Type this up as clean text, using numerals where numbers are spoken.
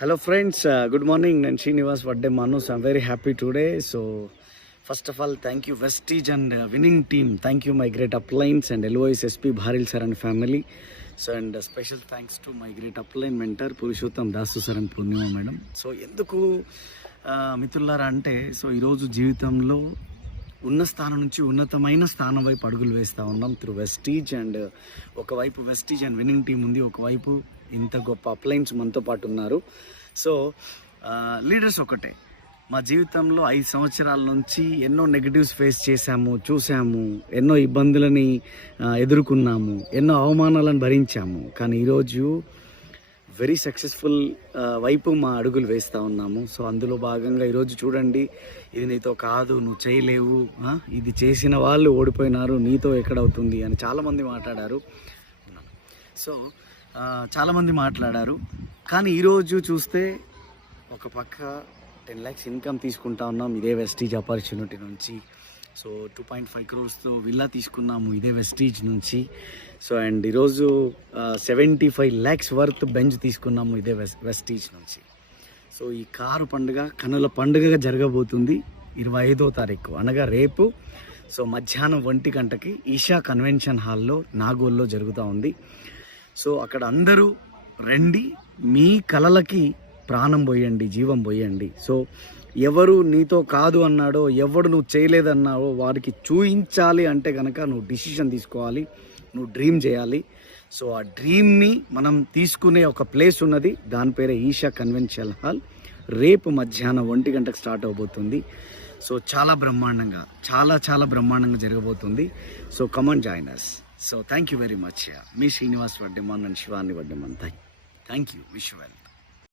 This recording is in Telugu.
Hello friends, good morning. నేను శ్రీనివాస్ వడ్డే మాను. So I'm very happy today. So first of all, thank you Vestige and winning team. Thank you my great uplines and LOS SP Bharil sir and family. So and special thanks to my great upline mentor Purushottam Dasu sir and Purnima madam. So ఎందుకు మిత్రులారా అంటే సో ఈరోజు జీవితంలో ఉన్న స్థానం నుంచి ఉన్నతమైన స్థానం వైపు అడుగులు వేస్తూ ఉన్నాం త్రూ వెస్టీజ్. అండ్ ఒకవైపు వెస్టీజ్ అండ్ విన్నింగ్ టీం ఉంది, ఒకవైపు ఇంత గొప్ప అప్లైన్స్ మనతో పాటు ఉన్నారు. సో లీడర్స్ ఒకటే, మా జీవితంలో 5 సంవత్సరాల నుంచి ఎన్నో నెగటివ్స్ ఫేస్ చేశాము, చూసాము, ఎన్నో ఇబ్బందులని ఎదుర్కొన్నాము, ఎన్నో అవమానాలను భరించాము. కానీ ఈరోజు వెరీ సక్సెస్ఫుల్ వైపు మా అడుగులు వేస్తూ ఉన్నాము. సో అందులో భాగంగా ఈరోజు చూడండి, ఇది నీతో కాదు, నువ్వు చేయలేవు, ఇది చేసిన వాళ్ళు ఓడిపోయినారు, నీతో ఎక్కడవుతుంది అని చాలామంది మాట్లాడారు. సో చాలామంది మాట్లాడారు. కానీ ఈరోజు చూస్తే ఒక పక్క 10 lakhs ఇన్కమ్ తీసుకుంటా ఉన్నాం ఇదే వెస్టీజ్ ఆపర్చునిటీ నుంచి. సో 2.5 crores విల్లా తీసుకున్నాము ఇదే వెస్టీజ్ నుంచి. సో అండ్ ఈరోజు 75 lakhs వర్త్ బెంచ్ తీసుకున్నాము ఇదే వెస్టీజ్ నుంచి. సో ఈ కారు పండుగ కనుల పండుగగా జరగబోతుంది 25వ తారీఖు అనగా రేపు. సో మధ్యాహ్నం 1 గంటకి ఈషా కన్వెన్షన్ హాల్లో నాగోల్లో జరుగుతూ ఉంది. సో అక్కడ అందరూ రండి, మీ కలలకి ప్రాణం పోయండి, జీవం పోయండి. సో ఎవరు నీతో కాదు అన్నాడో, ఎవడు నువ్వు చేయలేదన్నావో వారికి చూయించాలి అంటే కనుక నువ్వు డిసిషన్ తీసుకోవాలి, నువ్వు డ్రీమ్ చేయాలి. సో ఆ డ్రీమ్ని మనం తీసుకునే ఒక ప్లేస్ ఉన్నది, దాని పేరే ఈషా కన్వెన్షన్ హాల్. రేపు మధ్యాహ్నం 1 గంటకు స్టార్ట్ అవబోతుంది. సో చాలా బ్రహ్మాండంగా, చాలా బ్రహ్మాండంగా జరగబోతుంది. So come on join us. So thank you very much. Me Srinivas Vaddeman and Shivani Vaddeman. Thank you. Wish you well.